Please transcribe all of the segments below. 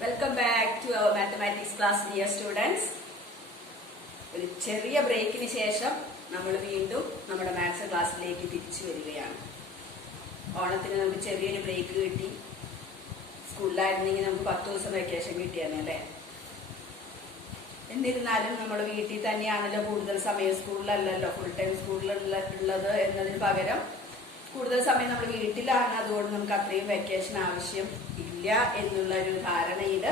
Welcome back to our mathematics class, dear students. ഒരു ചെറിയ ബ്രേക്കിന് ശേഷം നമ്മൾ വീണ്ടും നമ്മുടെ മാത്സ് ക്ലാസ്സിലേക്ക് തിരിച്ചു വരികയാണ്. ഓണത്തിന് നമുക്ക് ചെറിയൊരു ബ്രേക്ക് കിട്ടി. സ്കൂളിലായിരുന്നെങ്കിൽ നമുക്ക് 10 ദിവസം വെക്കേഷൻ കിട്ടിയായിരുന്നല്ലേ. എന്നിരുന്നാലും നമ്മൾ വീട്ടിൽ തന്നെയാണല്ലോ കൂടുതൽ സമയം, സ്കൂളിലല്ലല്ലോ ഫുൾ ടൈം സ്കൂളിലുള്ളത് എന്നതിന് പകരം കൂടുതൽ സമയം നമ്മൾ വീട്ടിലാണ്. അതുകൊണ്ട് നമുക്ക് അത്രയും വെക്കേഷൻ ആവശ്യം ഇല്ല എന്നുള്ള ഒരു ധാരണയിൽ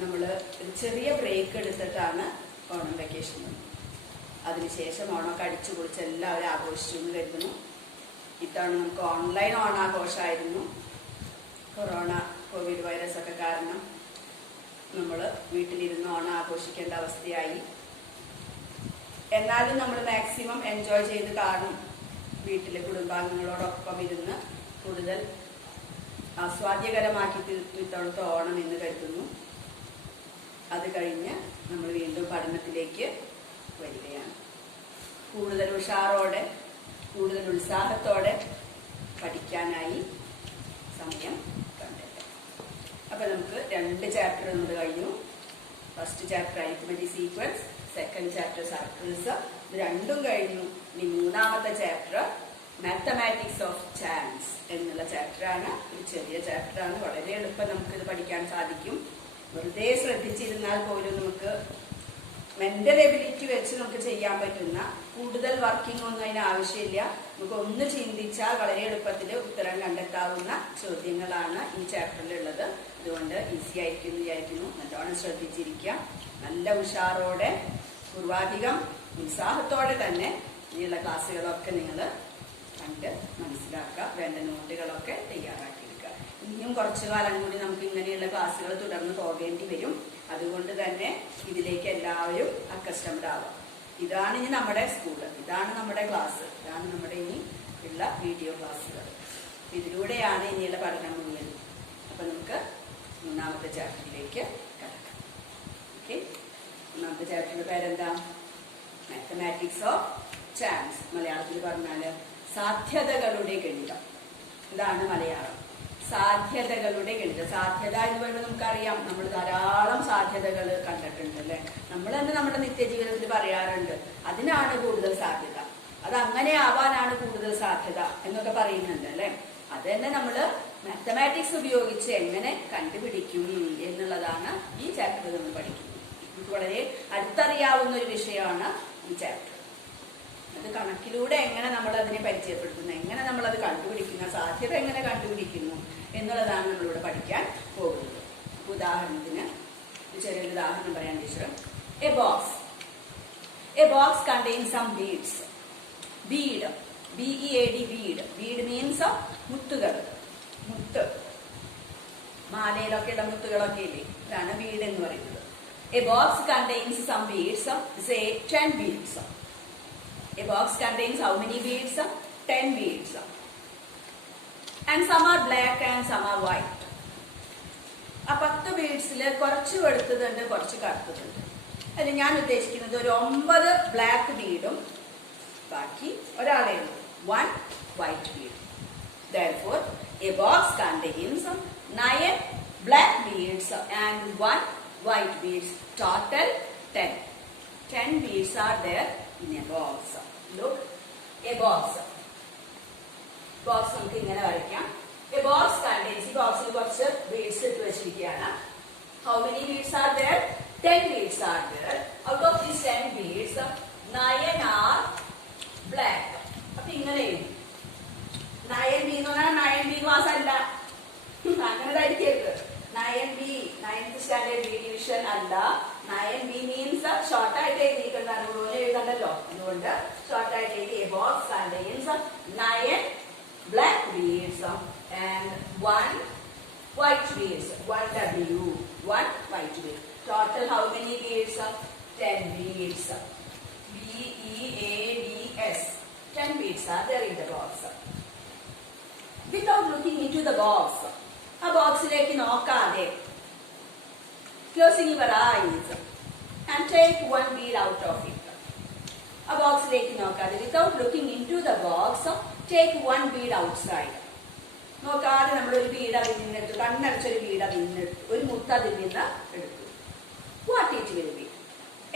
നമ്മൾ ഒരു ചെറിയ ബ്രേക്ക് എടുത്തിട്ടാണ് ഓണം വെക്കേഷൻ. അതിനുശേഷം ഓണമൊക്കെ അടിച്ചു പൊളിച്ച് എല്ലാവരും ആഘോഷിച്ചു എന്ന് കരുതുന്നു. ഇത്തവണ നമുക്ക് ഓൺലൈൻ ഓണാഘോഷമായിരുന്നു. കോവിഡ് വൈറസ് ഒക്കെ കാരണം നമ്മൾ വീട്ടിലിരുന്ന് ഓണം ആഘോഷിക്കേണ്ട അവസ്ഥയായി. എന്നാലും നമ്മൾ മാക്സിമം എൻജോയ് ചെയ്ത് കാണും. വീട്ടിലെ കുടുംബാംഗങ്ങളോടൊപ്പം ഇരുന്ന് കൂടുതൽ ആസ്വാദ്യകരമാക്കി തീർത്തു ഇത്തവണത്തെ ഓണം എന്ന് കരുതുന്നു. അത് കഴിഞ്ഞ് നമ്മൾ വീണ്ടും പഠനത്തിലേക്ക് വരികയാണ്. കൂടുതൽ ഉഷാറോടെ, കൂടുതൽ ഉത്സാഹത്തോടെ പഠിക്കാനായി സമയം കണ്ടെത്തും. അപ്പൊ നമുക്ക് 2 ചാപ്റ്റർ നമ്മൾ കഴിഞ്ഞു. First chapter arithmetic sequence, second chapter circles. ഇത് രണ്ടും കഴിഞ്ഞു. ഇനി 3ാമത്തെ ചാപ്റ്റർ മാത്തമാറ്റിക്സ് ഓഫ് ചാൻസ് എന്നുള്ള ചാപ്റ്ററാണ്. ഒരു ചെറിയ ചാപ്റ്ററാണ്, വളരെ എളുപ്പം നമുക്കിത് പഠിക്കാൻ സാധിക്കും. വെറുതെ ശ്രദ്ധിച്ചിരുന്നാൽ പോലും നമുക്ക് മെന്റൽ എബിലിറ്റി വെച്ച് നമുക്ക് ചെയ്യാൻ പറ്റുന്ന, കൂടുതൽ വർക്കിംഗ് ഒന്നും അതിന് ആവശ്യമില്ല. നമുക്ക് ഒന്ന് ചിന്തിച്ചാൽ വളരെ എളുപ്പത്തിൽ ഉത്തരം കണ്ടെത്താവുന്ന ചോദ്യങ്ങളാണ് ഈ ചാപ്റ്ററിലുള്ളത്. അതുകൊണ്ട് ഈസി ആയിരിക്കും എന്ന് വിചാരിക്കുന്നു. നല്ലോണം ശ്രദ്ധിച്ചിരിക്കുക. നല്ല ഉഷാറോടെ, പൂർവാധികം ഉത്സാഹത്തോടെ തന്നെ ഇനിയുള്ള ക്ലാസ്സുകളൊക്കെ നിങ്ങൾ കണ്ട് മനസ്സിലാക്കുക. വേണ്ട നോട്ടുകളൊക്കെ തയ്യാറാക്കിയെടുക്കുക. ഇനിയും കുറച്ചു കാലം കൂടി നമുക്ക് ഇങ്ങനെയുള്ള ക്ലാസ്സുകൾ തുടർന്ന് പോകേണ്ടി വരും. അതുകൊണ്ട് തന്നെ ഇതിലേക്ക് എല്ലാവരും അക്കസ്റ്റംഡ് ആവാം. ഇതാണ് ഇനി നമ്മുടെ സ്കൂള്, ഇതാണ് നമ്മുടെ ക്ലാസ്, ഇതാണ് നമ്മുടെ ഇനി ഉള്ള വീഡിയോ ക്ലാസ്സുകൾ. ഇതിലൂടെയാണ് ഇനിയുള്ള പഠനം മുഴുവൻ. അപ്പൊ നമുക്ക് 3ാമത്തെ ചാപ്റ്ററിലേക്ക് കടക്കാം. ഓക്കെ, 3ാമത്തെ ചാപ്റ്ററിന്റെ പേരെന്താ? Mathematics of chance. മലയാളത്തിൽ പറഞ്ഞാല് സാധ്യതകളുടെ ഗണിതം. ഇതാണ് മലയാളം. സാധ്യതകളുടെ ഗണിതം. സാധ്യത എന്ന് പറയുമ്പോൾ നമുക്കറിയാം, നമ്മൾ ധാരാളം സാധ്യതകൾ കണ്ടിട്ടുണ്ട് അല്ലെ. നമ്മൾ തന്നെ നമ്മുടെ നിത്യജീവിതത്തിൽ പറയാറുണ്ട്, അതിനാണ് കൂടുതൽ സാധ്യത, അത് അങ്ങനെ ആവാനാണ് കൂടുതൽ സാധ്യത എന്നൊക്കെ പറയുന്നുണ്ട് അല്ലെ. അത് തന്നെ നമ്മൾ മാത്തമാറ്റിക്സ് ഉപയോഗിച്ച് എങ്ങനെ കണ്ടുപിടിക്കും എന്നുള്ളതാണ് ഈ ചാപ്റ്റർ നമ്മൾ പഠിക്കുന്നത്. നമുക്ക് വളരെ അടുത്തറിയാവുന്ന ഒരു വിഷയമാണ് ഈ ചാപ്റ്റർ. അത് കണക്കിലൂടെ എങ്ങനെ നമ്മൾ അതിനെ പരിചയപ്പെടുത്തുന്നു, എങ്ങനെ നമ്മളത് കണ്ടുപിടിക്കുന്ന, സാധ്യത എങ്ങനെ കണ്ടുപിടിക്കുന്നു എന്നുള്ളതാണ് നമ്മളിവിടെ പഠിക്കാൻ പോകുന്നത്. ഉദാഹരണത്തിന് ചെറിയൊരു ഉദാഹരണം പറയാൻ teacher. A box contains some beads. Bead, BEAD, bead. Bead means മുത്തുകൾ. മുത്ത്, മാലയിലൊക്കെയുള്ള മുത്തുകളൊക്കെ ഇല്ലേ, ഇതാണ് ബീഡ് എന്ന് പറയുന്നത്. A box contains some beads, say 10 beads. A box contains how many beads? 10 beads. And some are black and some are white. ആ 10 ബീഡ്സിൽ കുറച്ച് വെളുത്തതുണ്ട്, കുറച്ച് കറുത്തതുണ്ട്. അതിൽ ഞാൻ ഉദ്ദേശിക്കുന്നത് ഒരു 9 ബ്ലാക്ക് ബീഡും ബാക്കി ഒരാളേ ഉള്ളൂ, 1 white bead. Therefore, a box contains 9 black beads and 1 white beads. Total 10. 10 beads are there in a box. Look, a box. Box നമുക്ക് ഇങ്ങനെ വരയ്ക്കാം. A box contains, ഈ ബോക്സിൽ കുറച്ച് beads ഇട്ട് വെച്ചിരിക്കുകയാണ്. How many beads are there? 10 beads are there. Out of these 10 beads, 9 are black. അപ്പൊ ഇങ്ങനെ 9B എന്ന് പറഞ്ഞാൽ 9B ക്ലാസ് അല്ല, അങ്ങനെ ധരിക്കരുത്. 9B 9th standard B division അല്ല. 9B മീൻസ് ഷോർട്ട് ആയിട്ട് എഴുതിയിട്ടുണ്ടാണ്, മുഴുവൻ എഴുതണ്ടല്ലോ. അതുകൊണ്ട് ഷോർട്ട് ആയിട്ട് എഴുതി. A box contains 9 black beads and 1 white beads. 1W, 1 white bead. Total how many beads? 10 beads. BEADS. 10 beads are there in the box. Without looking into the box, ആ ബോക്സിലേക്ക് നോക്കാതെ, closing your eyes and take 1 bead out of it. ആ ബോക്സിലേക്ക് നോക്കാതെ, without looking into the box, take 1 bead outside. നോക്കാതെ നമ്മളൊരു Bede അതിൽ നിന്നെടുത്തു, കണ്ണടച്ചൊരു Bede അതിൽ നിന്നെടുത്തു, ഒരു മുത്ത് മുത്ത് അതിൽ നിന്ന് എടുത്തു. വാട്ട് ഇറ്റ് വിൽ ബി,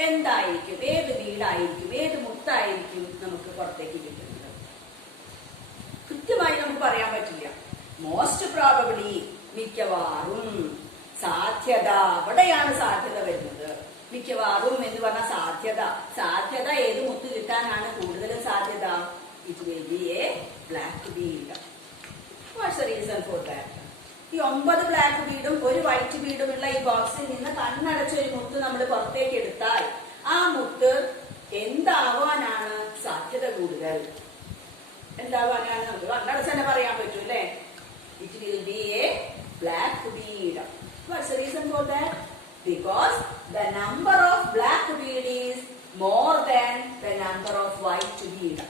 എന്തായിരിക്കും, ഏത് ബീഡായിരിക്കും, ഏത് മുത്തായിരിക്കും നമുക്ക് പുറത്തേക്ക് കിട്ടുന്നത്? കൃത്യമായി നമുക്ക് പറയാൻ പറ്റില്ല. മോസ്റ്റ് പ്രോബബ്ലി, മിക്കവാറും, സാധ്യത, അവിടെയാണ് സാധ്യത വരുന്നത്. മിക്കവാറും എന്ന് പറഞ്ഞ സാധ്യത, സാധ്യത ഏത് മുത്ത് കിട്ടാനാണ് കൂടുതലും സാധ്യത? It will be A black Bede. What's the reason for that? ഈ 9 ബ്ലാക്ക് ബീഡും ഒരു വൈറ്റ് ബീഡും ഉള്ള ഈ ബോക്സിൽ നിന്ന് കണ്ണടച്ച ഒരു മുത്ത് നമ്മൾ പുറത്തേക്ക് എടുത്താൽ ആ മുത്ത് എന്താവാനാണ് സാധ്യത കൂടുതൽ? എന്താവാനാണ്? നമുക്ക് കണ്ണടച്ച് തന്നെ പറയാൻ പറ്റും അല്ലേ? It will be A black Bede. What's the reason for that? Because the number of black bead is more than the number of white bead.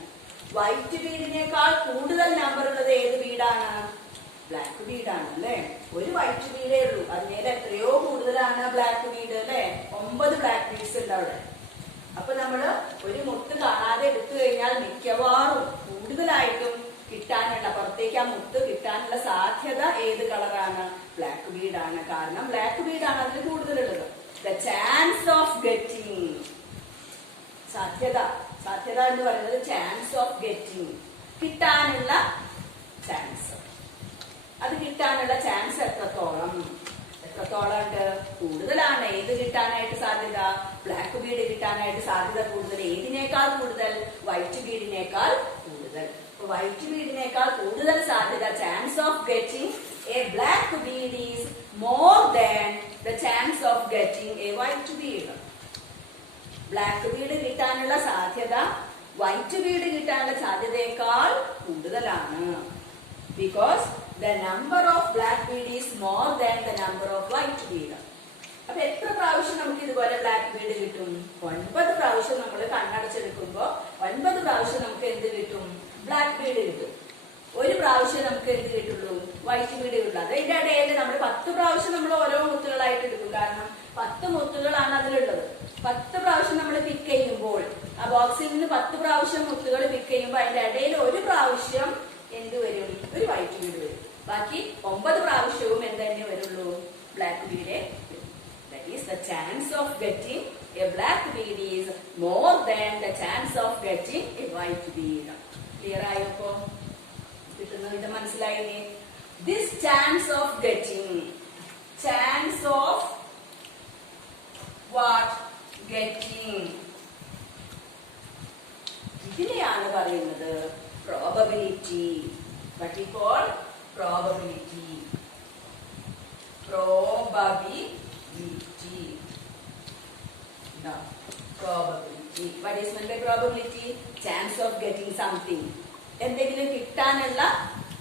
White ബീഡിനേക്കാൾ കൂടുതൽ നമ്പർ ഉള്ളത് ഏത് ബീഡാണ്? ബ്ലാക്ക് ബീഡാണ് അല്ലേ? ഒരു വൈറ്റ് ബീഡേ ഉള്ളൂ, അതിനേൽ എത്രയോ കൂടുതലാണ് ബ്ലാക്ക് ബീഡ് അല്ലേ? 9 ബ്ലാക്ക് ബീഡ്സ് ഉണ്ട് അവിടെ. അപ്പൊ നമ്മള് ഒരു മുത്ത് കാണാതെ എടുത്തു കഴിഞ്ഞാൽ മിക്കവാറും കൂടുതലായിട്ടും കിട്ടാനുള്ള, പുറത്തേക്ക് ആ മുത്ത് കിട്ടാനുള്ള സാധ്യത ഏത് കളറാണ്? ബ്ലാക്ക് ബീഡാണ്. കാരണം ബ്ലാക്ക് ബീഡാണ് അതിൽ കൂടുതലുള്ളത്. ദ ചാൻസ് ഓഫ് ഗെറ്റിംഗ്, സാധ്യത, സാധ്യത എന്ന് പറയുന്നത് ചാൻസ് ഓഫ് ഗെറ്റിംഗ്, കിട്ടാനുള്ള ചാൻസ്. അത് കിട്ടാനുള്ള ചാൻസ് എത്രത്തോളം ഉണ്ട്? കൂടുതലാണ്. ഏത് കിട്ടാനായിട്ട് സാധ്യത? ബ്ലാക്ക് ബീഡ് കിട്ടാനായിട്ട് സാധ്യത കൂടുതൽ. ഏതിനേക്കാൾ കൂടുതൽ? വൈറ്റ് ബീഡിനേക്കാൾ കൂടുതൽ. വൈറ്റ് ബീഡിനേക്കാൾ കൂടുതൽ സാധ്യത, chance of getting a black Bede is more than the chance of getting A white Bede. Black Bede കിട്ടാനുള്ള സാധ്യത വൈറ്റ് ബീഡ് കിട്ടാനുള്ള സാധ്യതയേക്കാൾ കൂടുതലാണ്. Because the number of black Bede is more than the number of white Bede. അപ്പൊ എത്ര പ്രാവശ്യം നമുക്ക് ഇതുപോലെ black Bede കിട്ടും? 9 പ്രാവശ്യം നമ്മൾ കണ്ണടച്ചെടുക്കുമ്പോ 9 പ്രാവശ്യം നമുക്ക് എന്ത് കിട്ടും? ബ്ലാക്ക് ബീഡ് കിട്ടും. ഒരു പ്രാവശ്യം നമുക്ക് എന്ത് കിട്ടുള്ളൂ? വൈറ്റ് ബീഡ് കിട്ടുള്ളൂ. അതിന്റെ ഇടയിൽ നമ്മൾ 10 പ്രാവശ്യം നമ്മൾ ഓരോ മുത്തുകളായിട്ട് എടുക്കും. കാരണം 10 മുത്തുകളാണ് അതിലുള്ളത്. 10 പ്രാവശ്യം നമ്മൾ പിക്ക് ചെയ്യുമ്പോൾ, ആ ബോക്സിൽ നിന്ന് 10 പ്രാവശ്യം മുത്തുകൾ പിക്ക് ചെയ്യുമ്പോൾ അതിന്റെ ഇടയിൽ ഒരു പ്രാവശ്യം എന്ത് വരും? ഒരു വൈറ്റ് ബീഡ് വരും. ബാക്കി 9 പ്രാവശ്യവും എന്ത് തന്നെ വരുള്ളൂ? Black Bede. That is the chance of getting a black bead is more than the chance of getting a white bead. Clear ആയപ്പോ? കിട്ടുന്നതിന്റെ മനസ്സിലായില്ലേ? This chance of getting, chance of what? Getting. ഇതിനെയാണ് പറയുന്നത് probability. What we call probability. Probability. No. Probability. What is meant by probability? Chance of getting something. എന്തെങ്കിലും കിട്ടാനുള്ള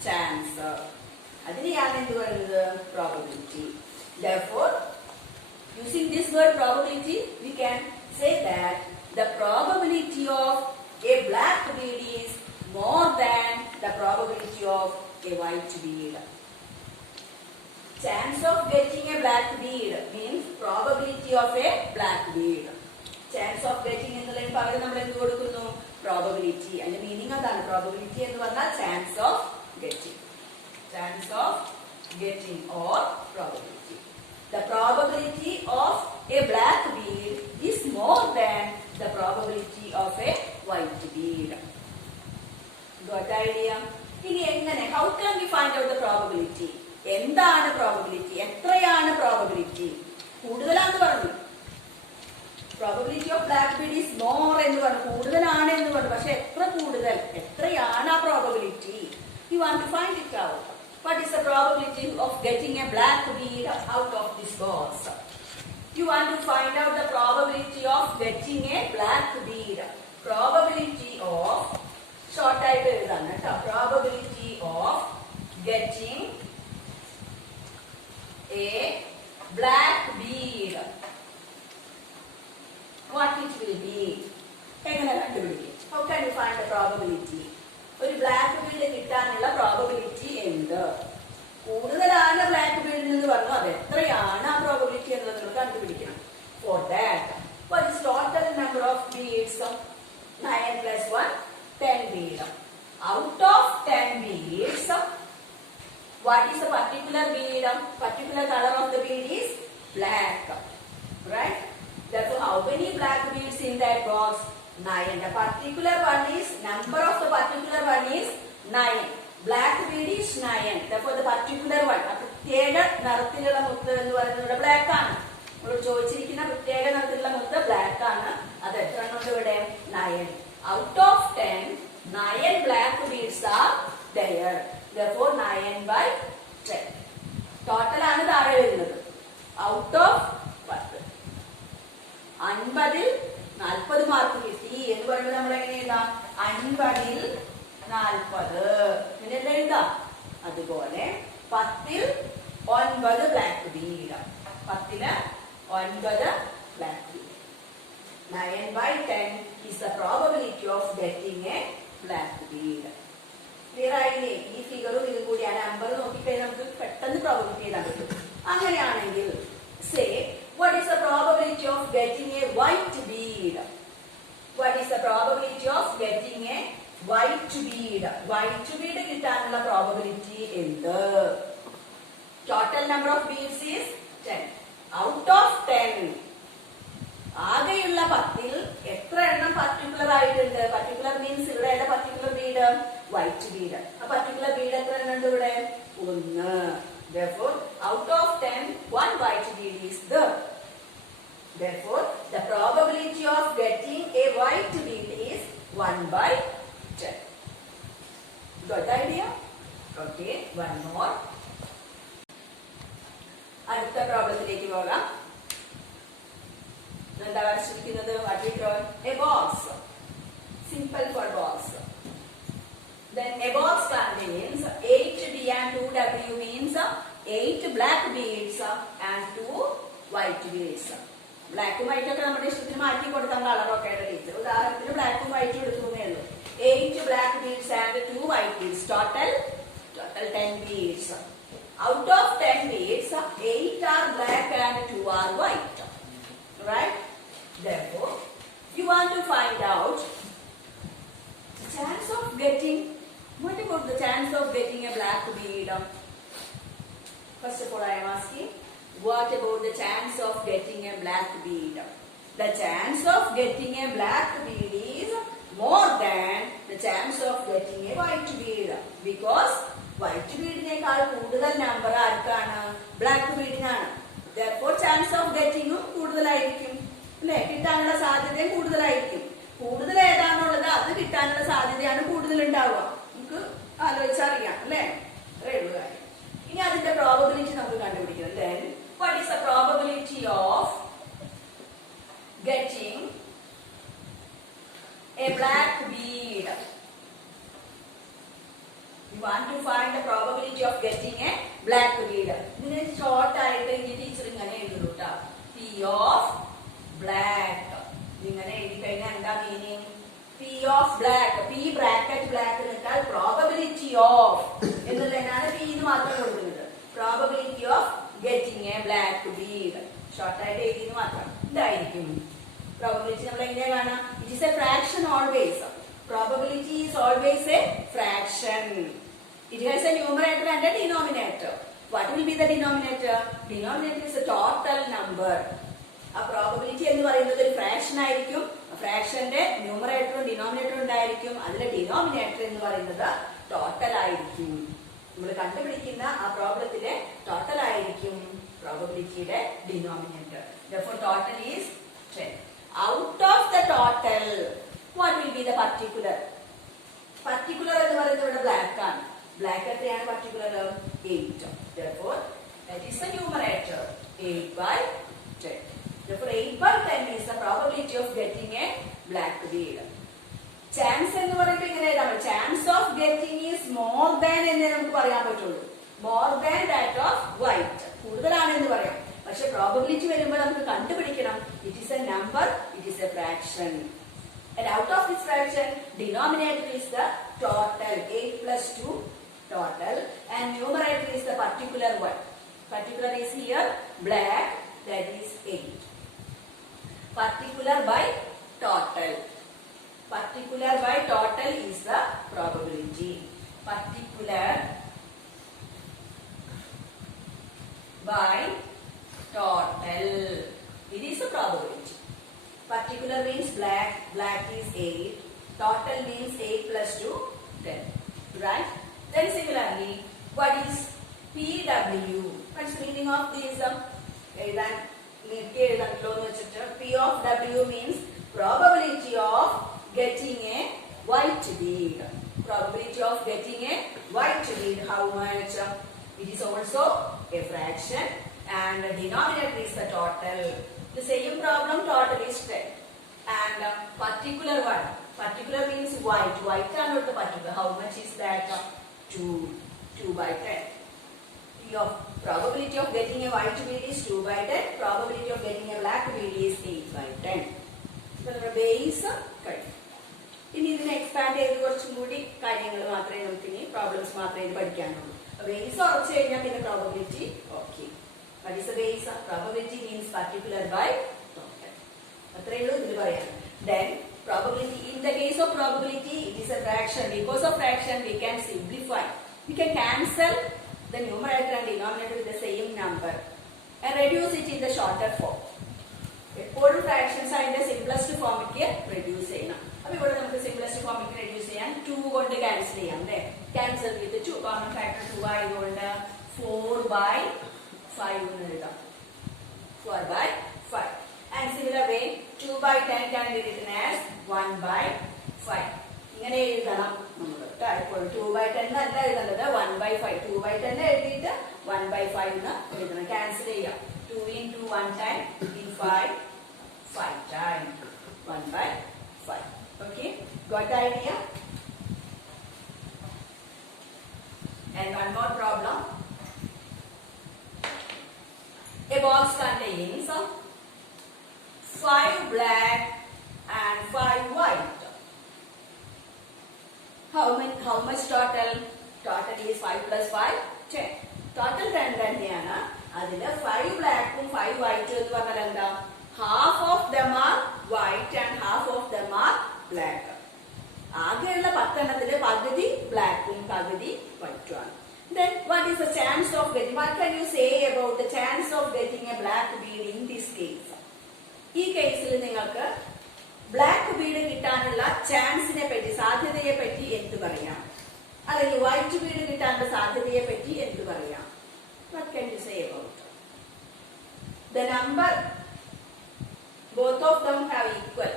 chance, അതിനെയാണ് എന്ത് പറയുന്നത്? Probability. Therefore, using this word probability, we can say that the probability of a black bead is more than the probability of a white bead. Chance of getting a black bead means probability of a black bead. Chance of getting എന്നുള്ളതിന് പകരം നമ്മൾ എന്ത് കൊടുക്കുന്നു? Probability. അതിന്റെ meaning അതാണ്. Probability എന്ന് പറഞ്ഞാൽ chance of getting. Chance of getting or probability. The probability of a black bead is more than the probability of a white bead. Got idea? ഇനി എങ്ങനെ? How can we find out the probability? എന്താണ് probability? എത്രയാണ് probability? കൂടുതലാന്ന് പറഞ്ഞു. Probability of black Bede is more എന്ന് പറഞ്ഞു, കൂടുതലാണ് എന്ന് പറഞ്ഞു. പക്ഷെ എത്ര കൂടുതൽ? എത്രയാണ് ആ probability? You want to find it out. What is the probability of getting a black bead out of this box? You want to find out the probability of getting a black bead. Probability of, short ആയിട്ട് എഴുതാണ് കേട്ടോ. Probability of getting a black bead. What it will be? എങ്ങനെ കണ്ടുപിടിക്കും? How can you find the probability? ഒരു black Bede കിട്ടാനുള്ള probability എന്ത്? കൂടുതലാണ് black ബീഡിൽ നിന്ന് പറഞ്ഞു. അത് എത്രയാണ് ആ പ്രോബബിലിറ്റി എന്നത് നമ്മൾ കണ്ടുപിടിക്കണം. For that, what is total number of beads? 9 plus 1, 10 beads. Out of 10 beads, what is the particular bead? Particular color of the bead is black. Right? Therefore, how many black beads in that box? 9. The particular one is, number of the particular one is 9. Black bead is 9. Therefore, the particular one, a പ്രത്യേക നിറത്തിലുള്ള മുത്ത് എന്ന് പറയുന്നത് black ആണ്. നമ്മൾ ചോദിച്ചിരിക്കുന്ന പ്രത്യേക നിറത്തിലുള്ള മുത്ത് ബ്ലാക്ക് ആണ്. അത് എത്ര എണ്ണം ഇവിടെ? 9. Out of 10, 9 black beads are there. Therefore, 9 by 10. Total ആണ് താഴെ വരുന്നത്. Out of 10. 50-ൽ 40 മാർക്ക് കിട്ടി എന്ന് പറയുമ്പോൾ നമ്മൾ എങ്ങനെ എഴുതാം? 50-ൽ 40 ഇങ്ങനെയല്ല എഴുതാം. അതുപോലെ 10-ൽ 9 ബ്ലാക്ക് ബീഡ്. 10-ൽ 9 black bead. 9 by 10 is the probability of getting a black bead. Clear ആയില്ലേ? ഈ ഫിഗറും ഇതും കൂടി ആ നമ്പർ നോക്കിക്കഴിഞ്ഞാൽ നമുക്ക് പെട്ടെന്ന് പ്രോബബിലിറ്റി ചെയ്താൽ പറ്റും. അങ്ങനെയാണെങ്കിൽ say what is the probability of getting a white bead? What is the probability of getting a white bead? White bead കിട്ടാനുള്ള പ്രോബബിലിറ്റി എന്ത്? Total number of beads is 10. Out of 10, ആകെയുള്ള 10-ൽ എത്ര എണ്ണം പർട്ടിക്കുലർ ആയിട്ടുണ്ട്? Particular means ഇവിടെ ഏതാ particular Bede? White Bede. ആ particular Bede എത്ര എണ്ണം ഉണ്ട് ഇവിടെ? 1. Therefore, out of 10, 1 white bead is there. Therefore, the probability of getting a white bead is 1 by 10. Got the idea? Okay, one more. അടുത്ത പ്രോബ്ലത്തിലേക്ക് പോകാം. എന്താ വരച്ചിരിക്കുന്നത്? What we call a box. Simple for box. Then a box contains 8D and 2W means 8 black beads and 2 white beads. ബ്ലാക്കും വൈറ്റും ഒക്കെ നമ്മുടെ ഇഷ്ടത്തിന് മാറ്റി കൊടുക്കാൻ കളറൊക്കെ ടീച്ചർ. ഉദാഹരണത്തിന് ബ്ലാക്കും വൈറ്റും എടുക്കുന്നേ ഉള്ളൂ. 8 black beads and 2 white beads. Total 10 beads. Out of 10 beads, 8 are black and 2 are white. Right? Therefore, you want to find out the chance of getting. What about the chance of getting a black bead? First of all, I am asking, what about the chance of getting a black bead? The chance of getting a black bead is more than the chance of getting a white bead, because white bead-നേക്കാൾ കൂടുതൽ number ആർക്കാണ്? Black ബീഡിനാണ്. Therefore, chance of getting കൂടുതലായിരിക്കും അല്ലെ? കിട്ടാനുള്ള സാധ്യതയും കൂടുതലായിരിക്കും. കൂടുതൽ ഏതാണുള്ളത് അത് കിട്ടാനുള്ള സാധ്യതയാണ് കൂടുതൽ ഉണ്ടാവുക. നമുക്ക് ആലോചിച്ചറിയാം അല്ലെ? അത്രേ ഉള്ളൂ കാര്യം. ഇനി അതിന്റെ പ്രോബബിലിറ്റി നമുക്ക് കണ്ടുപിടിക്കണം. Then, what is the probability of getting a black bead? You want to find the probability of getting a black bead. ഇതിനെ ഷോർട്ട് ആയിട്ട് ഈ ടീച്ചർ ഇങ്ങനെ എഴുതും. P of black. ഇങ്ങനെ എഴുതി കഴിഞ്ഞാൽ എന്താ meaning? P of black. P bracket black എന്നിട്ടാൽ probability of എന്നുള്ളതിനാണ് P എന്ന് മാത്രം കൊടുക്കുന്നത്. Probability of getting a black bead. Short ആയിട്ട് എഴുതിയെന്ന് മാത്രം. ഇതായിരിക്കും probability. നമ്മൾ എങ്ങനെ കാണാം? It is a fraction always. Probability is always a fraction. It has a numerator and a denominator. What will be the denominator? Denominator is a total number. A probability എന്ന് പറയുന്നത് ഒരു fraction ആയിരിക്കും. ഫ്രാക്ഷന്റെ ന്യൂമറേറ്ററും ഡിനോമിനേറ്ററും ഉണ്ടായിരിക്കും. അതിലെ denominator എന്ന് പറയുന്നത് total ആയിരിക്കും. നമ്മൾ കണ്ടുപിടിക്കുന്ന ആ പ്രോബ്ലത്തിലെ ടോട്ടൽ ആയിരിക്കും പ്രോബബിലിറ്റിയുടെ denominator. Therefore, total is 10. Out of the total, what will be the particular? Particular എന്ന് പറയുന്നത് ഇവിടെ ബ്ലാക്ക് ആണ്. ബ്ലാക്ക് എത്രയാണ് particular? 8. Therefore, that is the numerator. 8 by 10. Therefore, 8 by 10 is the probability of getting a black bead. Chance എന്ന് പറയുമ്പോൾ ഇങ്ങനെ എഴുതാം. Chance of getting is more than എന്നേ നമുക്ക് പറയാൻ പറ്റുള്ളൂ. More than that of white. കൂടുതലാണെന്ന് പറയാം. പക്ഷെ പ്രോബബിലിറ്റി വരുമ്പോൾ നമുക്ക് കണ്ടുപിടിക്കണം. It is a number, it is a fraction. And out of this fraction, denominator is the total. 8 plus 2 total. And numerator is the particular one. Particular is here black, that is 8. Particular by total. Particular by total is the probability. Particular by total. It is the probability. Particular means black, black is 8. Total means 8 plus 2, 10. Right? Then similarly, what is PW? What's the meaning of this? P of W means probability of getting a white bead. Probability of getting a white bead. How much? It is also a fraction and the denominator is the total. The same problem, total is 10. And particular one. Particular means white. White are not the particular. How much is that? 2. 2 by 10. Probability of getting a white bead is 2 by 10. Probability of getting a black bead is 8 by 10. So the base correct. In this expand problems base or probability. Okay. What is the base? Probability means particular by total. Then probability, in the case of probability, it is a fraction. Because of fraction, we can simplify. We can cancel the numerator and denominator with the same number and reduce it in the shorter form. All fractions are in the simplest form. Reduce it. The simplest form reduce 2 കൊണ്ട് cancel ചെയ്യാം. Cancel with the 2 common factor 2 ആയതുകൊണ്ട് 4 by 5 എന്ന് എഴുതാം. 4 by 5. And similar way 2 by 10 can be written as 1 by 5. ഇങ്ങനെ എഴുതണം നമ്മൾ. ഇപ്പോൾ 2 by 10 അല്ല എഴുതേണ്ടത് 1 by 5. 2 by 10 എഴുതിയിട്ട് 1 by 5 എന്ന് എഴുതണം. Cancel ചെയ്യാം. 2 into 1 time in 5 time 1 by 5. Okay, got the idea? And one more problem. A box contains 5 black and 5 white. How much total? Total is 5 plus 5, 10. Total 10 തന്നെയാണ്. അതിൽ 5 black ഉം 5 white എന്ന് പറഞ്ഞാൽ എന്താ? Half of them are white and half of them are black. ആകെയുള്ള 10 എണ്ണത്തില് പകുതി ബ്ലാക്കും പകുതി വൈറ്റും ആണ്. Then what is the chance of getting? What can you say about the chance of getting a black bead in this case? ഈ കേസിൽ നിങ്ങൾക്ക് black Bede കിട്ടാനുള്ള ചാൻസിനെ പറ്റി, സാധ്യതയെ പറ്റി എന്ത് പറയാം? അല്ലെങ്കിൽ വൈറ്റ് ബീഡ് കിട്ടാനുള്ള സാധ്യതയെ പറ്റി എന്ത് പറയാം? What can you say about the number? Both of them have equal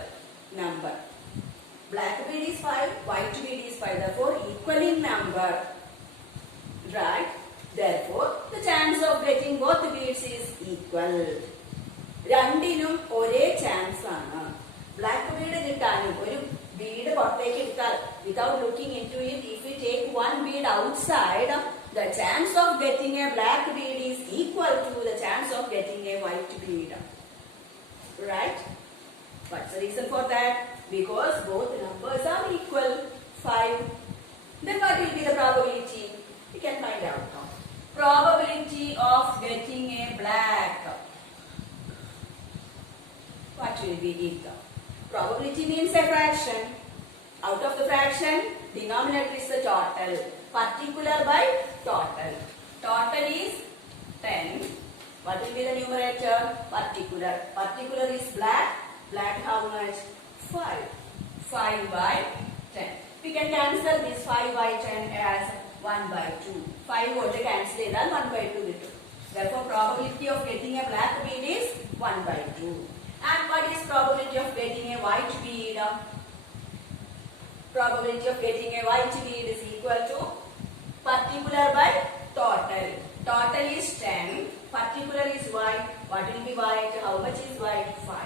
number. Black bead is 5, white bead is 5. Therefore, equal in number. Right? Therefore, the chance of getting both beads is equal. രണ്ടിനും ഒരേ chance ആണ്. Black Bede കിട്ടാനും ഒരു Bede പുറത്തേക്ക് എടുത്താൽ without looking into it, if we take one bead outside, the chance of getting a black bead is equal to the chance of getting a white bead. Right? What's the reason for that? Because both numbers are equal. 5. Then what will be the probability? We can find out now. Probability of getting a black. What will be it? Probability means a fraction. Out of the fraction, denominator is the total. Particular by total. Total is 10. What will be the numerator? Particular. Particular is black. Black how much? 5. 5 by 10. We can cancel this 5 by 10 as 1 by 2. 5 കൊണ്ട് cancel ചെയ്താൽ 1 by 2 കിട്ടും. Therefore, probability of getting a black bead is 1 by 2. And what is probability of getting a white bead? Probability of getting a white bead is equal to particular by total. Total is 10. Particular is white. What will be white? How much is white? 5.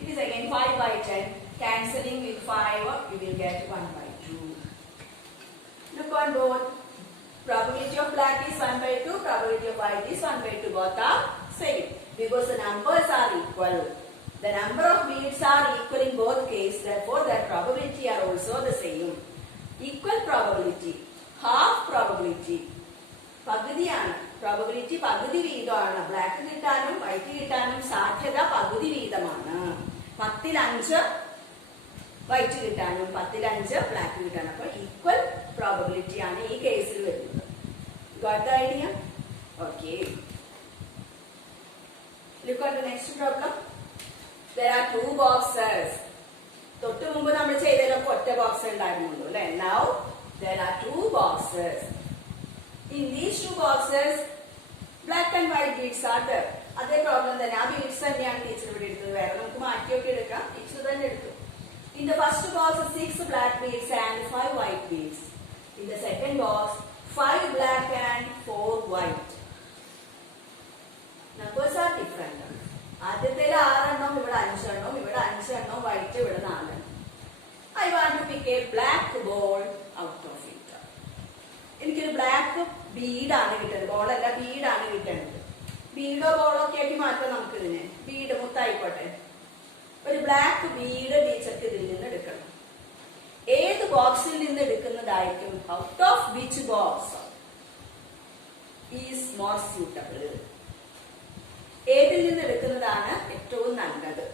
It is again 5 by 10. Cancelling with 5, you will get 1 by 2. Look on both. Probability of black is 1 by 2. Probability of white is 1 by 2. Both are same. Because the numbers are equal. The number of beads are equal in both cases. Therefore, their probability are also the same. Equal probability. Half probability. പകുതിയാണ്. Probability പകുതി വീതമാണ്. Black കിട്ടാനും white കിട്ടാനും സാധ്യത പകുതി വീതമാണ്. 10ൽ 5 white കിട്ടാനും 10ൽ 5 black കിട്ടാനും. അപ്പോൾ ഈക്വൽ പ്രോബബിലിറ്റി ആണ് ഈ കേസിൽ വരുന്നത്. Got the idea? Okay. Look at the next problem. There are two boxes. തൊട്ട് മുമ്പ് നമ്മൾ ചെയ്തതിലൊക്കെ ഒറ്റ ബോക്സ് ഉണ്ടായിരുന്നുള്ളൂ അല്ലെ. Now there are two boxes. In these two boxes, black and white beads are there. അതേ പ്രോബ്ലം തന്നെ. ആ ബീഡ്സ് തന്നെയാണ് ടീച്ചർ ഇവിടെ എടുത്തത്. വേറെ നമുക്ക് മാറ്റിയൊക്കെ എടുക്കാം. ടീച്ചർ തന്നെ എടുത്തു. In the first box, 6 black beads and 5 white beads. In the second box, 5 black and 4 white. Numbers are different. ആദ്യത്തേൽ 6 എണ്ണം, ഇവിടെ 5 എണ്ണം, ഇവിടെ 5 എണ്ണം, വൈറ്റ് ഇവിടെ 4 എണ്ണം. I want to pick a black ball out of it. എനിക്കൊരു ബ്ലാക്ക് ബീഡാണ് കിട്ടുന്നത്. ബോളല്ല, ബീഡാണ് കിട്ടുന്നത്. ബീഡോ ബോളോ ഒക്കെ ആക്കി മാറ്റാം നമുക്ക് ഇതിനെ. ബീഡ് മുത്തായിക്കോട്ടെ. ഒരു ബ്ലാക്ക് ബീഡ് ടീച്ചർക്ക് ഇതിൽ നിന്ന് എടുക്കണം. ഏത് ബോക്സിൽ നിന്ന് എടുക്കുന്നതായിരിക്കും? Out of which box is more suitable? ഏതിൽ നിന്ന് എടുക്കുന്നതാണ് ഏറ്റവും നല്ലത്?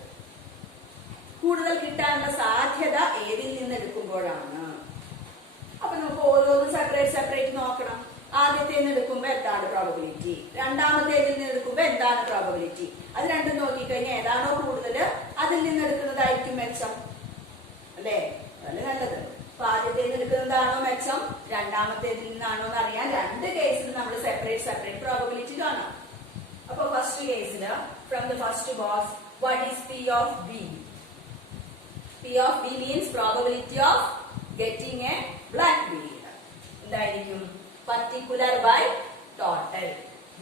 കൂടുതൽ കിട്ടാനുള്ള സാധ്യത ഏതിൽ നിന്ന് എടുക്കുമ്പോഴാണ്? അപ്പൊ നമുക്ക് ഓരോന്നും സെപ്പറേറ്റ് നോക്കണം. ആദ്യത്തേന്ന് എടുക്കുമ്പോ എന്താണ് പ്രോബബിലിറ്റി, രണ്ടാമത്തേതിൽ നിന്ന് എടുക്കുമ്പോ എന്താണ് പ്രോബബിലിറ്റി, അത് രണ്ടും നോക്കിക്കഴിഞ്ഞാൽ ഏതാണോ കൂടുതൽ അതിൽ നിന്ന് എടുക്കുന്നതായിരിക്കും മെച്ചം അല്ലേ? അതല്ലേ നല്ലത്. അപ്പൊ ആദ്യത്തേന്ന് എടുക്കുന്നതാണോ മെച്ചം, രണ്ടാമത്തേതിൽ നിന്നാണോ എന്ന് അറിയാൻ രണ്ട് കേസിൽ നമ്മൾ സെപ്പറേറ്റ് പ്രോബബിലിറ്റി കാണാം. അപ്പൊ ഫസ്റ്റ് കേസില് from the first box, what is P of B? P of B means probability of getting a black Bede. എന്തായിരിക്കും? particular by total.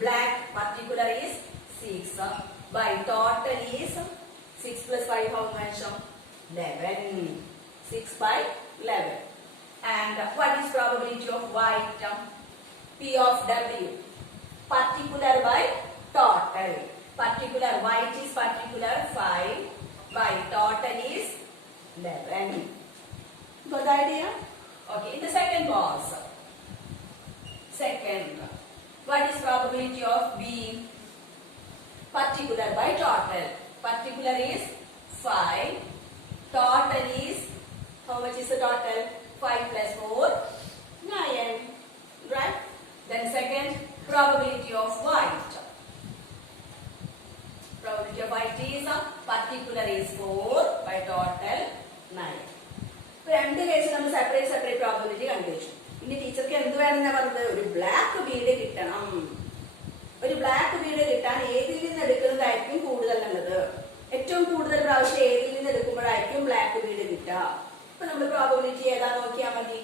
Black particular is 6 by total is 6 plus 5 how much? 11. 6 by 11. And what is probability of white? P of W. Particular by total. Particular white is particular 5 by total is 11. Got the idea? Okay, in the second box. Second, what is probability of B? Particular by total. Particular is 5. Total is, how much is the total? 5 plus 4, 9. Right? Then second, probability of white. Probability of white is, particular is 4 by total 9. രണ്ട് case നമ്മൾ separate probability കണ്ടുവച്ചു. ഇനി ടീച്ചർക്ക് എന്ത് വേണമെന്നാ പറഞ്ഞത്? ഒരു black Bede കിട്ടണം. ഒരു black Bede കിട്ടാൻ ഏതിൽ നിന്ന് എടുക്കുന്നതായിരിക്കും കൂടുതൽ നല്ലത്? ഏറ്റവും കൂടുതൽ പ്രാവശ്യം ഏതിൽ നിന്ന് എടുക്കുമ്പോഴായിരിക്കും ബ്ലാക്ക് ബീഡ് കിട്ടുക? അപ്പൊ നമ്മൾ പ്രോബബിലിറ്റി ഏതാ നോക്കിയാൽ മതി.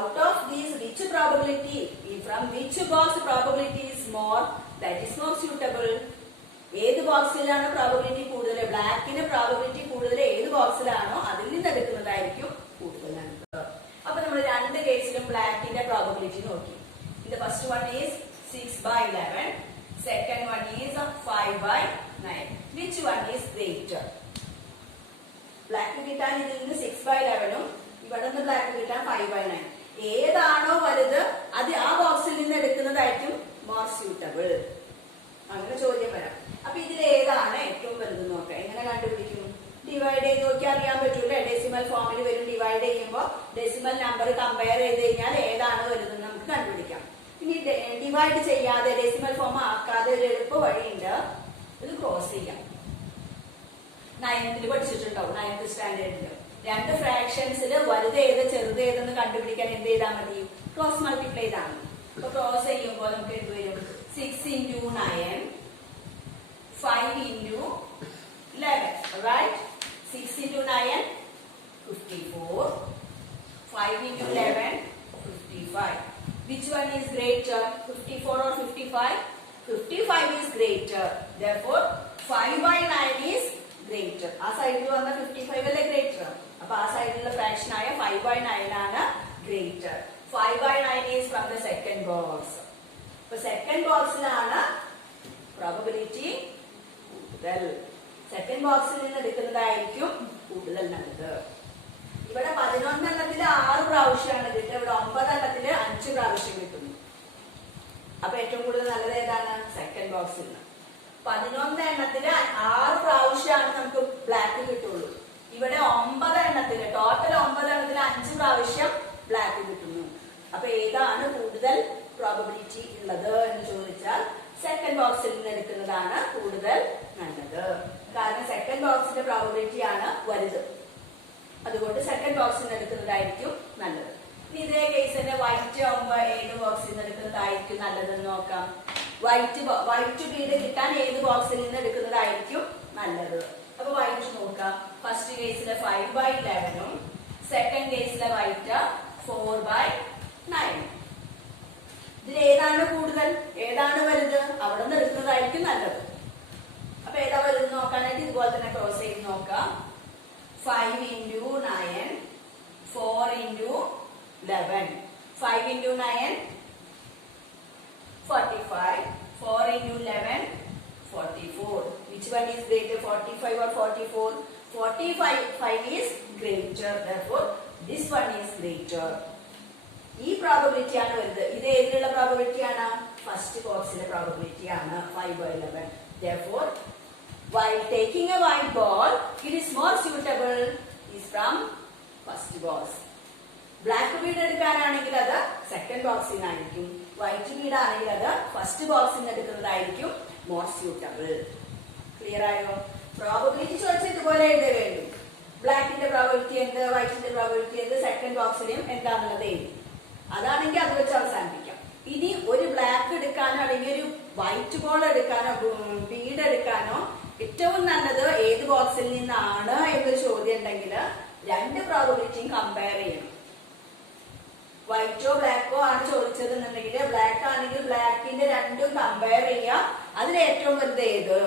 Out of these which probability, from which box probability is more, that is more suitable. ഏത് ബോക്സിലാണ് പ്രോബബിലിറ്റി കൂടുതൽ? ബ്ലാക്കിന് പ്രോബബിലിറ്റി കൂടുതൽ ഏത് ബോക്സിലാണോ അതിൽ നിന്ന് എടുക്കുന്നതായിരിക്കും കൂടുതൽ നല്ലത്. അപ്പൊ നമ്മൾ രണ്ട് കേസിലും ബ്ലാക്കിന്റെ പ്രോബബിലിറ്റി നോക്കി. The first one is 6 by 11. Second one is 5 by 9. Which one is greater? Black കിട്ടാൻ ഇതിൽ നിന്ന് 6 by 11ഉം ഇവിടെ നിന്ന് ബ്ലാക്ക് കിട്ടാൻ 5 by 9. ഏതാണോ വലുത് അത് ആ ബോക്സിൽ നിന്ന് എടുക്കുന്നതായിരിക്കും മോർ സ്യൂട്ടബിൾ. അങ്ങനെ ചോദ്യം വരാം. അപ്പൊ ഇതിൽ ഏതാണ് ഏറ്റവും വലുത് നോക്കാം. എങ്ങനെ കണ്ടുപിടിക്കും? ഡിവൈഡ് ചെയ്ത് നോക്കി അറിയാൻ പറ്റൂലേ. ഡെസിമൽ ഫോമിൽ വരും. ഡിവൈഡ് ചെയ്യുമ്പോൾ ഡെസിമൽ നമ്പർ കമ്പയർ ചെയ്ത് കഴിഞ്ഞാൽ ഏതാണ് വലുതെന്ന് നമുക്ക് കണ്ടുപിടിക്കാം. ഇനി ഡിവൈഡ് ചെയ്യാതെ ഡെസിമൽ ഫോം ആക്കാതെ ഒരു എളുപ്പ വഴിയുണ്ട്. ഇത് ക്രോസ് ചെയ്യാം. 9th പഠിച്ചിട്ടുണ്ടാവും, 9th സ്റ്റാൻഡേർഡിൽ. രണ്ട് ഫ്രാക്ഷൻസിൽ വലുത് ഏത് ചെറുത് ഏതെന്ന് കണ്ടുപിടിക്കാൻ എന്ത് ചെയ്താൽ മതി? ക്രോസ് മൾട്ടിപ്ലൈ ചെയ്താണ്. അപ്പൊ ക്രോസ് ചെയ്യുമ്പോൾ നമുക്ക് എന്ത് വരും? 6 into 9, 5 into 11, right? 6 into 9, 54. 5 into 11, 55. Which one is greater? 54 or 55? 55 is greater. Therefore, 5 by 9 is greater. ആ സൈഡിൽ വന്ന 55 അല്ലേ greater. അപ്പൊ ആ സൈഡിലുള്ള ഫ്രാക്ഷൻ ആയ 5 by 9 ആണ് greater. 5 by 9 is from the second box. അപ്പൊ സെക്കൻഡ് ബോക്സിലാണ് പ്രോബബിലിറ്റി കൂടുതൽ. സെക്കൻഡ് ബോക്സിൽ നിന്ന് എടുക്കുന്നതായിരിക്കും കൂടുതൽ നല്ലത്. ഇവിടെ 11 എണ്ണത്തില് 6 പ്രാവശ്യമാണ് കിട്ടുക. ഇവിടെ 9 എണ്ണത്തില് 5 പ്രാവശ്യം കിട്ടുന്നു. അപ്പൊ ഏറ്റവും കൂടുതൽ നല്ലത് ഏതാണ്? സെക്കൻഡ് ബോക്സിൽ നിന്ന്. 11 എണ്ണത്തില് 6 പ്രാവശ്യമാണ് നമുക്ക് ബ്ലാക്ക് കിട്ടുള്ളൂ. ഇവിടെ 9 എണ്ണത്തില് ടോട്ടൽ 9 എണ്ണത്തില് 5 പ്രാവശ്യം ബ്ലാക്ക് കിട്ടുന്നു. അപ്പൊ ഏതാണ് കൂടുതൽ പ്രോബബിലിറ്റി ഉള്ളത് എന്ന് ചോദിച്ചാൽ സെക്കൻഡ് ബോക്സിൽ നിന്ന് എടുക്കുന്നതാണ് കൂടുതൽ നല്ലത്. കാരണം സെക്കൻഡ് ബോക്സിന്റെ പ്രോബബിലിറ്റി ആണ് വലുത്. അതുകൊണ്ട് സെക്കൻഡ് ബോക്സിൽ നിന്ന് എടുക്കുന്നതായിരിക്കും നല്ലത്. ഇനി ഇതേ കേസ് തന്നെ വൈറ്റ് ആവുമ്പോ ഏത് ബോക്സിൽ നിന്ന് എടുക്കുന്നതായിരിക്കും നല്ലതെന്ന് നോക്കാം. വൈറ്റ് ബീഡ് കിട്ടാൻ ഏത് ബോക്സിൽ നിന്ന് എടുക്കുന്നതായിരിക്കും നല്ലത്? അപ്പൊ വൈറ്റ് നോക്കാം. ഫസ്റ്റ് കേസിലെ 5/11 സെക്കൻഡ് കേസിലെ വൈറ്റ് 4/9. ഇതിൽ ഏതാണ് കൂടുതൽ, ഏതാണ് വലുത്? അവിടെ നിന്ന് എടുക്കുന്നതായിരിക്കും നല്ലത്. അപ്പൊ ഏതാ വലുത് നോക്കാനായിട്ട് ഇതുപോലെ തന്നെ ക്രോസ് ചെയ്ത് നോക്കാം. 5 into 9 4 into 11. 5 into 9 45. 4 into 11 44. Which one is greater, 45 or 44? 45 is greater. Therefore, this one is greater. ഈ പ്രോബബിലിറ്റി ആണ് വരുന്നത്. ഇത് ഏതിലുള്ള പ്രോബബിലിറ്റി ആണ്? ഫസ്റ്റ് ബോക്സിലെ പ്രോബബിലിറ്റി ആണ് 5/11. Therefore, while taking a white ball, it is more suitable is from first box. Black bead എടുക്കാനാണെങ്കിൽ അത് second ബോക്സിൽ നിന്നായിരിക്കും. വൈറ്റ് ബീഡ് ആണെങ്കിൽ അത് ഫസ്റ്റ് ബോക്സിൽ നിന്ന് എടുക്കുന്നതായിരിക്കും മോർ സ്യൂട്ടബിൾ. ക്ലിയർ ആയോ? പ്രോബബിലിറ്റി ചോദിച്ചാൽ ഇതുപോലെ എഴുതേ വേണ്ടു. ബ്ലാക്കിന്റെ പ്രോബബിലിറ്റി എന്ത്, വൈറ്റിന്റെ പ്രോബബിലിറ്റി എന്ത്, സെക്കൻഡ് ബോക്സിലെയും എന്താണുള്ളത് എഴുതി. അതാണെങ്കിൽ അത് വെച്ച് അവസാനിപ്പിക്കാം. ഇനി ഒരു ബ്ലാക്ക് എടുക്കാനോ അല്ലെങ്കിൽ ഒരു വൈറ്റ് ബോൾ എടുക്കാനോ ബീഡ് എടുക്കാനോ ഏറ്റവും നല്ലത് ഏത് ബോക്സിൽ നിന്നാണ് എന്നൊരു ചോദ്യം ഉണ്ടെങ്കിൽ രണ്ട് പ്രോബബിലിറ്റിയും കമ്പയർ ചെയ്യണം. വൈറ്റോ ബ്ലാക്കോ ആണ് ചോദിച്ചതെന്നുണ്ടെങ്കിൽ ബ്ലാക്ക് ആണെങ്കിൽ ബ്ലാക്കിന്റെ രണ്ടും കമ്പയർ ചെയ്യുക. അതിൽ ഏറ്റവും വലുത് ഏത്,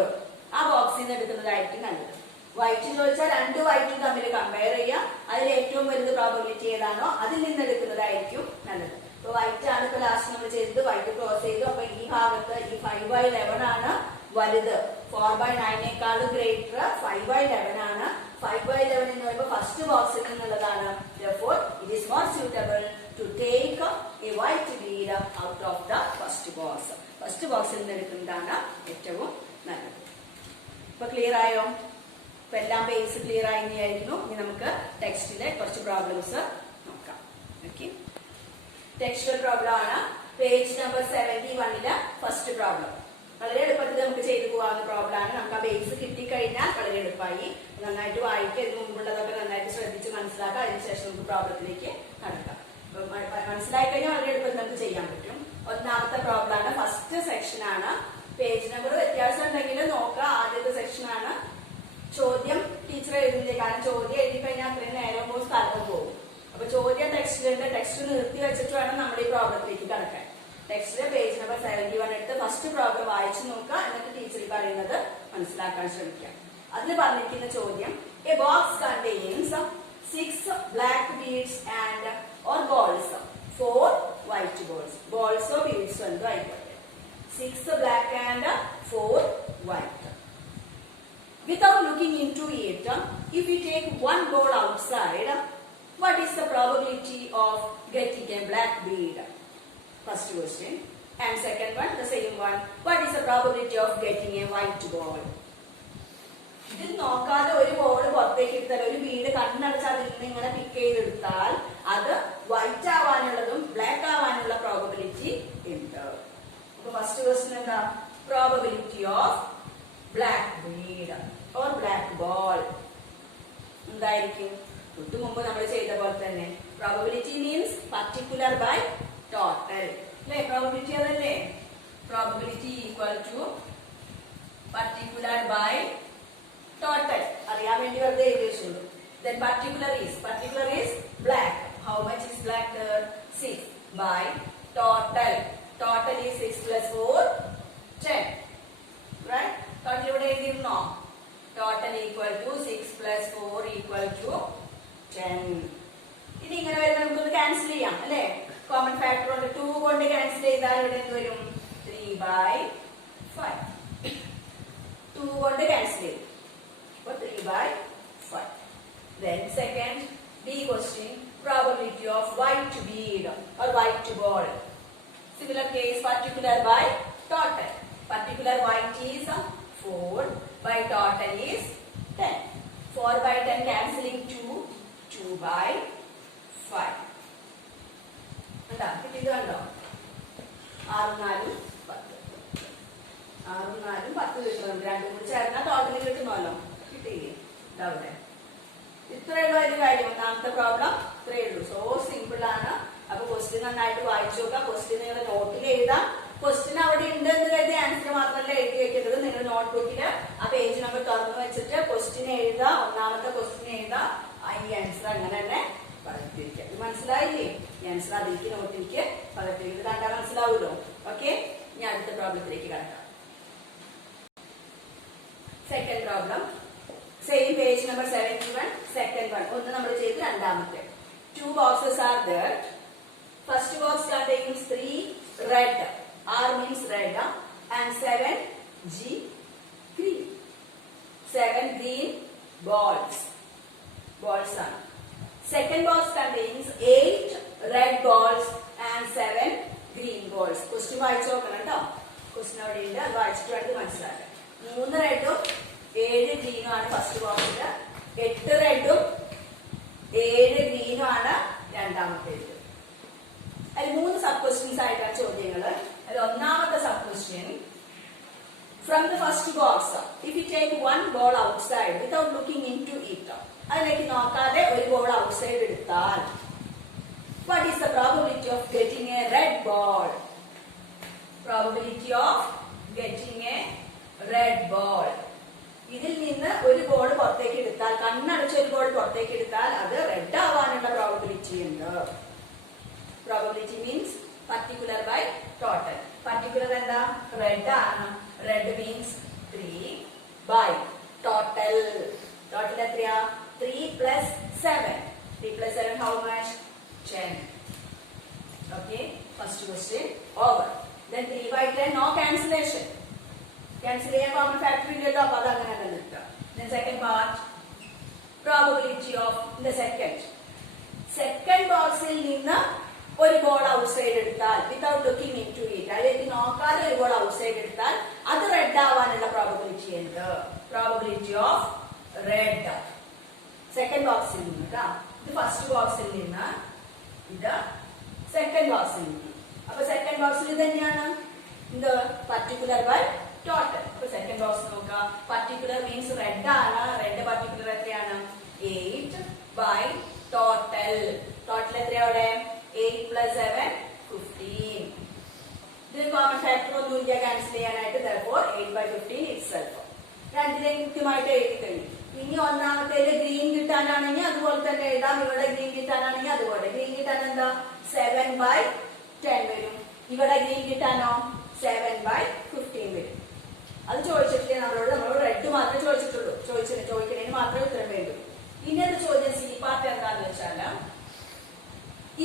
ആ ബോക്സിൽ നിന്ന് എടുക്കുന്നതായിരിക്കും നല്ലത്. വൈറ്റ് ചോദിച്ചാൽ രണ്ട് വൈറ്റും തമ്മിൽ കമ്പയർ ചെയ്യുക. അതിൽ ഏറ്റവും വലുത് പ്രോബബിലിറ്റി ഏതാണോ അതിൽ നിന്ന് എടുക്കുന്നതായിരിക്കും നല്ലത്. ഇപ്പൊ വൈറ്റ് ആണ് ഇപ്പൊ ലാസ്റ്റ് നമ്മൾ ചെയ്തത്. വൈറ്റ് ക്രോസ് ചെയ്തു. അപ്പൊ ഈ ഭാഗത്ത് ഈ 5/11 ആണ് വലുത്. 4/9 ഗ്രേറ്റർ 5/11 ആണ്. 5/11 എന്ന് പറയുമ്പോൾ ഫസ്റ്റ് ബോക്സിൽ നിന്നുള്ളതാണ്. Therefore, it is more suitable to take a white bead out of the first box. First ബോക്സിൽ നിന്ന് എടുക്കുന്നതാണ് ഏറ്റവും നല്ലത്. ഇപ്പൊ ക്ലിയർ ആയോ? ഇപ്പൊ എല്ലാം ബേസ് ക്ലിയർ ആയിരിക്കുന്നു. ഇനി നമുക്ക് ടെക്സ്റ്റിലെ കുറച്ച് പ്രോബ്ലംസ് നോക്കാം. ഓക്കെ, ടെക്സ്റ്റുവൽ പ്രോബ്ലം ആണ്. Page number 71 first problem. വളരെ എളുപ്പത്തിൽ നമുക്ക് ചെയ്തു പോകാവുന്ന പ്രോബ്ലം ആണ്. നമുക്ക് ആ ബേസ് കിട്ടിക്കഴിഞ്ഞാൽ വളരെ എളുപ്പമായി. നന്നായിട്ട് വായിക്കുക. ഇതിന് മുമ്പുള്ളതൊക്കെ നന്നായിട്ട് ശ്രദ്ധിച്ച് മനസ്സിലാക്കുക. അതിനുശേഷം നമുക്ക് പ്രോബ്ലത്തിലേക്ക് നടക്കാം. മനസ്സിലായി കഴിഞ്ഞാൽ വളരെ എളുപ്പത്തിൽ നമുക്ക് ചെയ്യാൻ പറ്റും. ഒന്നാമത്തെ പ്രോബ്ലം ആണ്. ഫസ്റ്റ് സെക്ഷൻ ആണ്. പേജ് നമ്പർ വ്യത്യാസം ഉണ്ടെങ്കിൽ നോക്കുക. ആദ്യത്തെ സെക്ഷൻ ആണ്. ചോദ്യം ടീച്ചർ എഴുതുന്നില്ല. കാരണം ചോദ്യം എഴുതി കഴിഞ്ഞാൽ അത്രയും നേരം പോകും, സ്ഥലത്ത് പോകും. അപ്പൊ ചോദ്യം ടെക്സ്റ്റിലുണ്ട്. ടെക്സ്റ്റ് നിർത്തി വെച്ചിട്ട് വേണം നമ്മൾ ഈ പ്രോബ്ലത്തിലേക്ക് കടക്കാൻ. ടെക്സ്റ്റിലെ പേജ് നമ്പർ 71 എടുത്ത് ഫസ്റ്റ് പ്രോബ്ലം വായിച്ചു നോക്കുക. എന്നിട്ട് ടീച്ചർ പറയുന്നത് മനസ്സിലാക്കാൻ ശ്രമിക്കാം. അതിൽ പറഞ്ഞിരിക്കുന്ന ചോദ്യം, A box contains 6 black beads and or balls, 4 white balls. Balls or beads എന്ത് ആയിക്കോട്ടെ. 6 black and 4 white. Without looking into it, if we take one ball outside, what is the probability of getting a black bead? First question. And second one, the same one. What is the probability of getting a white ball? ഇതിൽ നോക്കാതെ ഒരു ball പുറത്തേക്ക് എടുത്താൽ, ഒരു Bede കണ്ണടച്ച് അതിൽ നിന്ന് ഇങ്ങനെ പിക്ക് ചെയ്തെടുത്താൽ അത് വൈറ്റ് ആവാനുള്ളതും ബ്ലാക്ക് ആവാനുള്ള പ്രോബബിലിറ്റി ഉണ്ട്. അപ്പൊ ഫസ്റ്റ് ക്വസ്റ്റ്യൻ എന്താ? Probability of black bead or black ball എന്തായിരിക്കും? തൊട്ട് മുമ്പ് നമ്മൾ ചെയ്ത പോലെ തന്നെ probability means particular by total അല്ലേ? പ്രോബബിലിറ്റി അതല്ലേ? Probability equal to particular by total. അറിയാൻ വേണ്ടി വെറുതെ എഴുതി വെച്ചുള്ളൂ. Then particular is black. How much is black there? 6 by total. Total is 6 plus 4 10. Right? Total ഇവിടെ എഴുതിയിരുന്നോ? Total equal to 6 plus 4 equal to 10. ഇത് ഇങ്ങനെ വരുന്ന നമുക്കൊന്ന് ക്യാൻസൽ ചെയ്യാം അല്ലേ? കോമൺ ഫാക്ടർ കൊണ്ട് 2 കൊണ്ട് ക്യാൻസൽ ചെയ്താൽ ഇവിടെ എന്ത് വരും? 3/5. 2 കൊണ്ട് ക്യാൻസൽ ചെയ്യും. 3/5. Then second B question, probability of white bead or white ball. Similar case, particular by total. Particular white is 4 by total is 10. 4 by 10 cancelling 2. 2/5. എന്താ കിട്ടിയത് കണ്ടോ? 6 4 10. 6 4 10 കിട്ടുന്നുണ്ട്. രണ്ടും കൂടി ചേർന്നാൽ ടോട്ടൽ കിട്ടുമല്ലോ. കിട്ടിയില്ലേ? ഇതാവട്ടെ. ഇത്രയുള്ള ഒരു കാര്യം. ഒന്നാമത്തെ പ്രോബ്ലം ഇത്രയേ ഉള്ളൂ. സോ സിമ്പിൾ ആണ്. അപ്പൊ ക്വസ്റ്റ്യൻ നന്നായിട്ട് വായിച്ചു നോക്കാം. ക്വസ്റ്റ്യൻ നിങ്ങൾ നോട്ടിൽ എഴുതാം. ക്വസ്റ്റ്യൻ അവിടെ ഉണ്ട് എന്ന് കരുതി ആൻസർ മാത്രമല്ല എഴുതി വെക്കുന്നത്. നിങ്ങൾ നോട്ട്ബുക്കില് ആ പേജ് നമ്പർ തുറന്നു വെച്ചിട്ട് ക്വസ്റ്റ്യൻ എഴുതാം. ഒന്നാമത്തെ ക്വസ്റ്റ്യൻ എഴുതാം. ഈ ആൻസർ അങ്ങനെ തന്നെ പകർത്തിരിക്കുക. ഇത് മനസ്സിലായില്ലേ? ഈ ആൻസർ അതിലേക്ക് നോട്ടിലേക്ക് പകർത്തിരിക്കുക. ഇത് കണ്ടാൽ മനസ്സിലാവുമല്ലോ. ഓക്കെ, ഞാൻ അടുത്ത പ്രോബ്ലത്തിലേക്ക് കടക്കാം. Second problem, same page number 71, second one. ഒന്ന് നമ്മൾ ചെയ്ത് രണ്ടാമത്തെ. 2 boxes are there. First box contains 3 red, R means red, and 7 G green. 7 green balls are. Second box contains 8 red balls and 7 green balls. Question വായിച്ചു നോക്കണം കേട്ടോ. Question അവിടെ ഉണ്ട്. അത് വായിച്ചിട്ട് വേണ്ടി മനസ്സിലാക്കാം. 3 റെഡും 7 ഗ്രീനും ആണ് ഫസ്റ്റ് ബോക്സിൽ. 8 റെഡും 7 ഗ്രീനും ആണ് രണ്ടാമത്തേത്. അതിൽ 3 സബ് ക്വസ്റ്റ്യൻസ് ആയിട്ടാണ് ചോദ്യങ്ങള്. അതിൽ ഒന്നാമത്തെ sub question, from the first box if you take 1 ball outside without looking into it, അതിലേക്ക് നോക്കാതെ ഒരു ബോൾ ഔട്ട്സൈഡ് എടുത്താൽ what is the probability of getting a red ball? Probability of getting a red ball. ഇതിൽ നിന്ന് ഒരു ball പുറത്തേക്ക് എടുത്താൽ, കണ്ണടച്ച ഒരു ബോൾ പുറത്തേക്ക് എടുത്താൽ അത് റെഡ് ആവാനുള്ള പ്രോബബിലിറ്റി ഉണ്ട്. Probability means particular by total. Particular എന്താ? റെഡ് ആണ്. Red means 3 by total. Total എത്രയാ? 3 plus 7. 3 plus 7 how much? 10. Okay, first question over. Then 3 by 10, no cancellation. Cancel ചെയ്യാൻ common factor ഇല്ലല്ലോ, അപ്പൊ അത് അങ്ങനെ തന്നെ എടുക്കാം. Then second part, probability of the second boxil നിന്ന് ഒരു ബോൾ ഔട്ട്സൈഡ് എടുത്താൽ without looking into it, അതിലേക്ക് നോക്കാതെ ഒരു ബോൾ ഔട്ട്സൈഡ് എടുത്താൽ അത് റെഡ് ആവാനുള്ള പ്രോബബിലിറ്റി എന്ത്? പ്രോബബിലിറ്റി ഓഫ് റെഡ് സെക്കൻഡ് ബോക്സിൽ നിന്ന് കേട്ടോ. ഇത് ഫസ്റ്റ് ബോക്സിൽ നിന്ന്, ഇത് സെക്കൻഡ് ബോക്സിൽ നിന്ന്. അപ്പൊ സെക്കൻഡ് ബോക്സിൽ തന്നെയാണ് എന്ത്? Particular by total. അപ്പൊ സെക്കൻഡ് ബോക്സ് നോക്കാം. പർട്ടിക്കുലർ മീൻസ് റെഡ് ആണ്. റെഡ് പർട്ടിക്കുലർ എത്രയാണ്? 8 ബൈ ടോട്ടൽ. ടോട്ടൽ എത്രയാ അവിടെ? 8 plus 7 15. ഇതിൽ കോമൺ ഫാക്ടർ ഒന്നുമില്ല ക്യാൻസൽ ചെയ്യാനായിട്ട്. therefore 8 by 15 itself. രണ്ടിലേയും കൃത്യമായിട്ട് എഴുതി കഴിഞ്ഞു. ഇനി ഒന്നാമത്തേല് ഗ്രീൻ കിട്ടാനാണെങ്കിൽ അതുപോലെ തന്നെ എഴുതാം. ഇവിടെ ഗ്രീൻ കിട്ടാനാണെങ്കിൽ അതുപോലെ. ഗ്രീൻ കിട്ടാൻ എന്താ? 7 by 10 വരും. ഇവിടെ ഗ്രീൻ കിട്ടാനോ 7 by 15 വരും. അത് ചോദിച്ചിട്ടില്ലേ നമ്മളോട് റെഡ് മാത്രമേ ചോദിച്ചിട്ടുള്ളൂ. ചോദിക്കണേന് മാത്രമേ ഉത്തരം വേണ്ടൂ. ഇനി അത് ചോദ്യം സി പാർട്ട് എന്താന്ന് വെച്ചാൽ,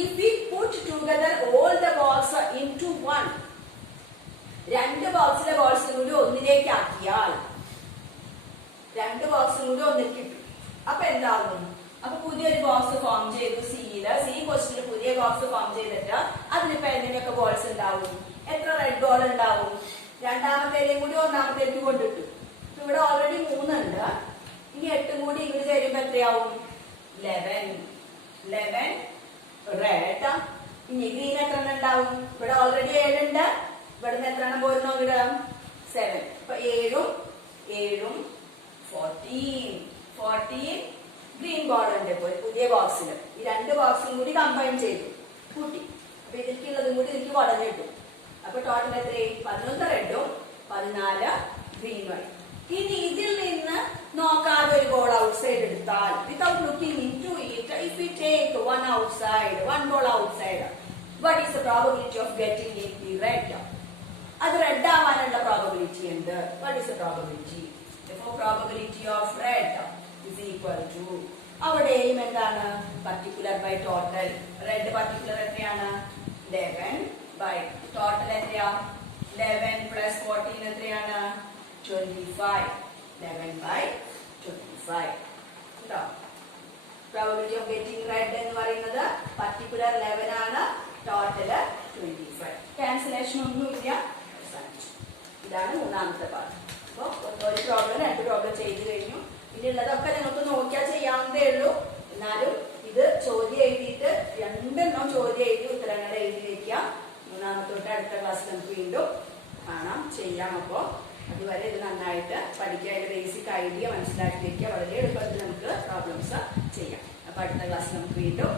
if we put together all the balls into one, രണ്ട് ബോക്സിലെ ബോൾസും കൂടി ഒന്നിലേക്ക് ആക്കിയാൽ, രണ്ട് ബോക്സും കൂടി ഒന്നിലേക്ക് കിട്ടും. അപ്പൊ എന്താകും? അപ്പൊ പുതിയൊരു ബോക്സ് ഫോം ചെയ്തു. സി ക്വസ്റ്റിന് പുതിയ ബോക്സ് ഫോം ചെയ്തിട്ട് അതിനിപ്പോ എന്തിനൊക്കെ ബോൾസ് ഉണ്ടാവും? എത്ര റെഡ് ബോൾ ഉണ്ടാവും? രണ്ടാമത്തേലും കൂടി ഒന്നാമത്തേക്ക് കൊണ്ടിട്ടു. ഇവിടെ ഓൾറെഡി 3 ഉണ്ട്. ഇനി 8 കൂടി ഇങ്ങനെ ചേരുമ്പോ എത്രയാവും? 11 റെഡ്. ഇനി ഗ്രീൻ എത്ര ഉണ്ടാവും? ഇവിടെ ഓൾറെഡി 7 ഉണ്ട്. ഇവിടുന്ന് എത്ര എണ്ണം പോരുന്നോ? ഇവിടെ 7. അപ്പൊ 7 14 ഗ്രീൻ ബോൾ ഉണ്ട് ഇപ്പോൾ പുതിയ ബോക്സിൽ. ഈ രണ്ട് ബോക്സും കൂടി കമ്പൈൻ ചെയ്തു കൂട്ടി. അപ്പൊ ഇതിലേക്കുള്ളതും കൂടി ഇതിലേക്ക് വളഞ്ഞു കിട്ടും. അപ്പൊ ടോട്ടൽ എത്രയും? 11 റെഡും 14 ഗ്രീനുമായി. ഇനി ഇതിൽ നിന്ന് നോക്കാതെ ഒരു ബോൾ ഔട്ട്സൈഡ് എടുത്താൽ, without looking into it, if you take one ball outside, what is the probability of getting it the red? അത് റെഡ് ആവാനുള്ള പ്രോബബിലിറ്റി ഉണ്ട്. what is the probability? Therefore probability of red is equal to, അവിടെയും എന്താണ്? Particular by total. Red particular എത്രയാണ്? 11 by total എത്രയാ? 11 plus 14 എത്രയാണ്? 25. 11 by 25. കേട്ടോ? Probability of getting red എന്ന് പറയുന്നത് പർട്ടിക്കുലർ 11 ആണ്, ടോട്ടല് 25. ക്യാൻസലേഷൻ ഒന്നുമില്ല. ഇതാണ് മൂന്നാമത്തെ പാർട്ട്. അപ്പൊ ഒരു പ്രോബ്ലം 2 പ്രോബ്ലം ചെയ്തു കഴിഞ്ഞു. ഇതിലുള്ളതൊക്കെ നിങ്ങൾക്ക് നോക്കിയാൽ ചെയ്യാവുന്നതേ ഉള്ളൂ. എന്നാലും ഇത് ചോദ്യം എഴുതിയിട്ട് 2 ചോദ്യം എഴുതി ഉത്തരങ്ങൾ എഴുതി വെക്കാം. മൂന്നാമത്തോട്ട് അടുത്ത ക്ലാസ്സിൽ നമുക്ക് വീണ്ടും കാണാം, ചെയ്യാം. അപ്പോ അതുവരെ ഇത് നന്നായിട്ട് പഠിക്കുക, അതിന്റെ ബേസിക് ഐഡിയ മനസ്സിലാക്കി വയ്ക്കുക. വളരെ എളുപ്പത്തിൽ നമുക്ക് പ്രോബ്ലംസ് ചെയ്യാം. അപ്പൊ അടുത്ത ക്ലാസ് നമുക്ക് വീണ്ടും